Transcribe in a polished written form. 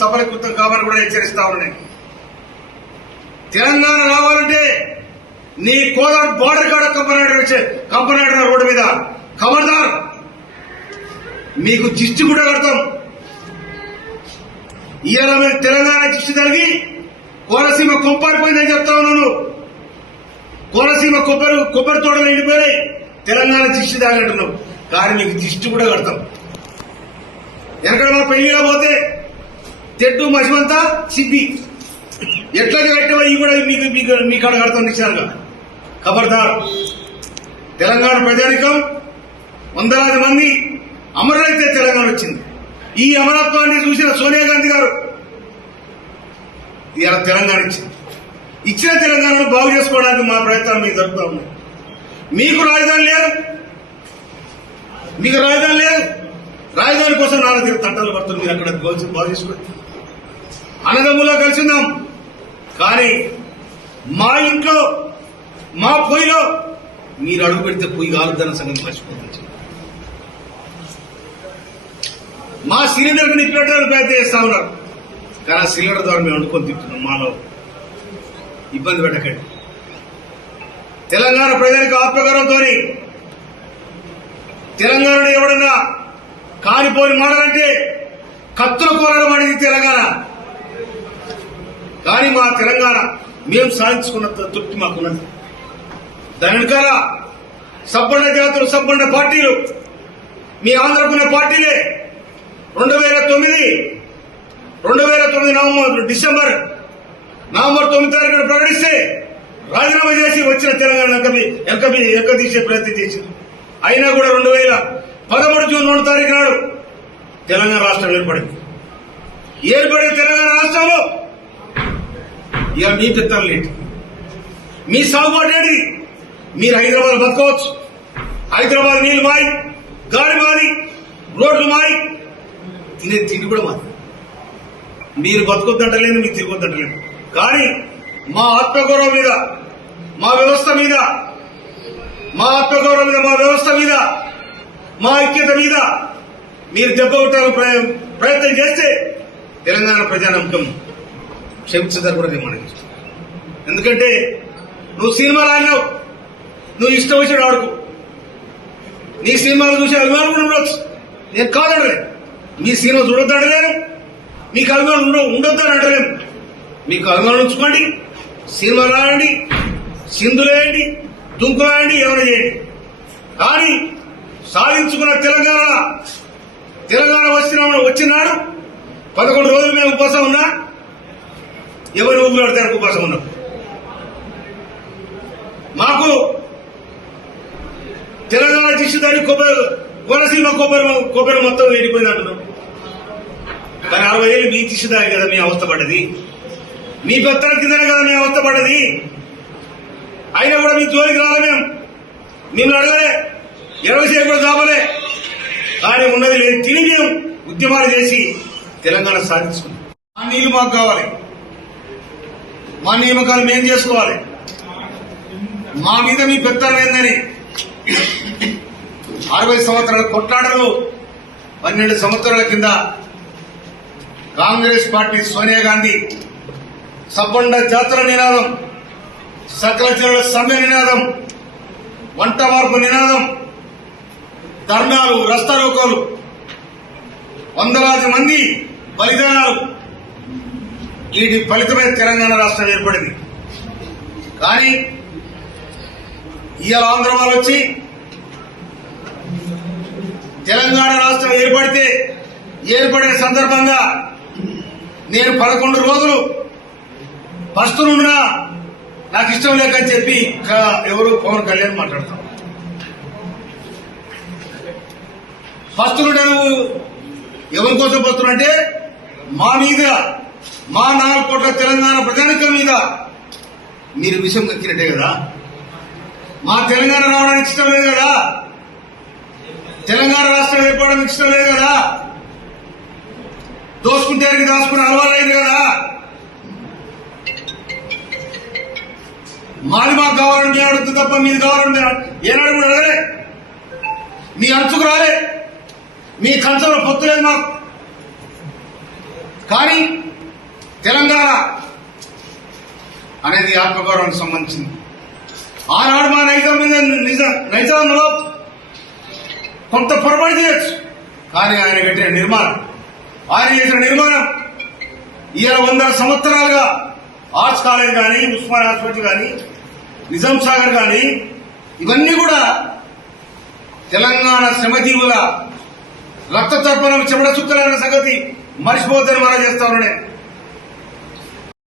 సఫలీకృతం కావాలని కూడా హెచ్చరిస్తా ఉన్నాయి. తెలంగాణ రావాలంటే నీ కోదాడ బార్డర్ కాడ కంపనాడు రోడ్డు మీద ఖబర్దార్, మీకు దిష్టి కూడా కడతాం. ఇవాళ మీరు తెలంగాణ దిష్టి జరిగి కోనసీమ కొప్పారిపోయిందని చెప్తా ఉన్నాను. కోనసీమ కొబ్బరి తోటలు ఎండిపోయాయి, తెలంగాణ దిష్టి తాగంటున్నాం. కానీ మీకు దిష్టి కూడా కడతాం. ఎక్కడ మా పెళ్లిగా పోతే తెడ్డు మసిమంతా సిద్ధి ఎట్లా కట్టేవా ఇవి కూడా మీ కాడ కడతాం నిశ్చయంగా. ఖబర్దార్, తెలంగాణ ప్రజానికం వందలాది మంది అమరులైతే తెలంగాణ వచ్చింది. ఈ అమరత్వాన్ని చూసిన సోనియా గాంధీ గారు ఇలా తెలంగాణ ఇచ్చిన తెలంగాణను బాగు చేసుకోవడానికి మా ప్రయత్నాలు మీకు జరుగుతూ ఉన్నాయి. మీకు రాజధాని లేదు, రాజధాని కోసం నాన్న తీరు తట్టలు పడుతుంది. మీరు అక్కడ బాగు చేసుకోండి, అన్నదమ్ములో కలిసిందాం. కానీ మా ఇంట్లో మా పొయ్యిలో మీరు అడుగు పెడితే పొయ్యి కాలుద్దన్న సంగతి మర్చిపోతుంది. మా సిలిండర్కి నిప్పెట్టడానికి ప్రయత్నం చేస్తా ఉన్నారు. కానీ ఆ సిలిండర్ ద్వారా మేము వండుకొని తింటున్నాం. మాలో ఇబ్బంది పెట్టకండి. తెలంగాణ ప్రజలకు ఆత్మగౌరవంతో తెలంగాణలో ఎవడన్నా కానిపోని మాటలంటే కత్తుల కోరడం అనేది తెలంగాణ. కానీ మా తెలంగాణ మేము సాధించుకున్న తృప్తి మాకున్నది. దాని వెనకాల సబ్బండ జాతులు, సబ్బండ పార్టీలు, మీ ఆంధ్రకున్న పార్టీలే 2009 డిసెంబర్ 9 ప్రకటిస్తే రాజీనామా చేసి వచ్చిన తెలంగాణ ఎక్కదీసే ప్రయత్నం చేసింది. అయినా కూడా 2013 జూన్ 2 తారీఖు నాడు తెలంగాణ రాష్ట్రం ఏర్పడింది. ఏర్పడే తెలంగాణ రాష్ట్రంలో ఇక మీ పెత్తనం లేటి, మీ సాగుబాటు ఏంటి? మీరు హైదరాబాద్ బతకవచ్చు. హైదరాబాద్ నీళ్లు మాయి, గాలి మాది, రోడ్లు మాయి, తినే తిండి కూడా మాది. మీరు బతుకొద్దంటలేదు, మీరు తిరగొద్దంటలేదు. కానీ మా ఆత్మగౌరవం మీద, మా వ్యవస్థ మీద, మా ఐక్యత మీద మీరు దెబ్బ కొట్టాలని ప్రయత్నం చేస్తే తెలంగాణ ప్రజానమ్మకం క్షమించదని కూడా నేను మనకి. ఎందుకంటే నువ్వు సినిమాలు ఆడినావు, నువ్వు ఇష్టం వచ్చాడు ఆడుకు. నీ సినిమాలు చూసి అభిమానం కూడా ఉండొచ్చు, నేను కాదడలే. మీ సినిమా చూడొద్దంటలేను, మీకు అభిమానం ఉండొద్దని అంటలేము. మీకు అభిమానం ఉంచుకోండి, సినిమాలు ఆడండి, సింధులేయండి, దుంకులాయండి, ఏమైనా చేయండి. కానీ సాధించుకున్న తెలంగాణ వచ్చినాడు 11 రోజులు మేము ఉపవాసం ఉన్నా, ఎవరు ఊపిరాడతారు ఉపవాసం ఉన్నాం. మాకు తెలంగాణ దిశదారి కోనసీమ కొబ్బరి మొత్తం వెళ్ళిపోయింది అంటున్నాం. కానీ 60 ఏళ్ళు మీ దిశదారి కదా మీ అవస్థ పడ్డది, మీ పెత్తన కిందనే కదా మీ అవస్థ పడ్డది. అయినా కూడా మీ జోలికి రాలే, మేము అడగలే, 20 సేపు కూడా కావాలే. కానీ ఉన్నది లేదు, తిని మేము ఉద్యమాలు చేసి తెలంగాణ సాధించుకున్నాం. మా నీళ్లు మాకు కావాలి, మా నియామకాలు మేం చేసుకోవాలి. మా మీద మీ పెత్తనం ఏందని 60 సంవత్సరాల కొట్లాటలు, 12 సంవత్సరాల కింద కాంగ్రెస్ పార్టీ సోనియా గాంధీ సబ్బండ జాతుల నినాదం, సకల జనుల సమ్మె నినాదం, వంట మార్పు నినాదం, ధర్నాలు, రస్తారోకోలు, వందలాది మంది బలిదానాలు, వీటి ఫలితమే తెలంగాణ రాష్ట్రం ఏర్పడింది. కానీ ఇవాళ ఆంధ్ర వాళ్ళు వచ్చి తెలంగాణ రాష్ట్రం ఏర్పడే సందర్భంగా నేను 11 రోజులు పస్తునున్నా నాకు ఇష్టం లేకని చెప్పి ఎవరు పవన్ కళ్యాణ్ మాట్లాడతాం. పస్తులుంటే నువ్వు ఎవరి కోసం పస్తులంటే మా మీద, మా 4 కోట్ల తెలంగాణ ప్రజానికం మీద మీరు విషయం కక్కినట్టే కదా. మా తెలంగాణ రావడానికి ఇష్టం లేదు కదా, తెలంగాణ రాష్ట్రం ఏర్పడడానికి ఇష్టం లేదు కదా, దోసుకుంటే దాచుకునే అలవాలైంది కదా. మాది మాకు కావాలని మేము అడుగుతుంది తప్ప మీది కావాలని ఏనాడు కూడా అడగలే. మీ అంచుకు రాలే, మీ కంచంలో పొత్తు లేదు మాకు. కానీ తెలంగాణ అనేది ఆత్మగౌరవానికి సంబంధించింది. ఆనాడు మా నైజాంలో కొంత పొరపాటు చేయొచ్చు, కానీ ఆయన కట్టిన నిర్మాణం, ఆయన చేసిన నిర్మాణం ఇవాళ 100 సంవత్సరాలుగా ఆర్ట్స్ కాలేజ్ కానీ, ఉస్మాన్ హాస్పిటల్ కానీ, నిజాం సాగర్ కానీ ఇవన్నీ కూడా తెలంగాణ శ్రమజీవుల రక్త తర్పణం చెమట చుక్కలన్న సంగతి మర్చిపోద్దని మనం చేస్తా ఉన్నాడే.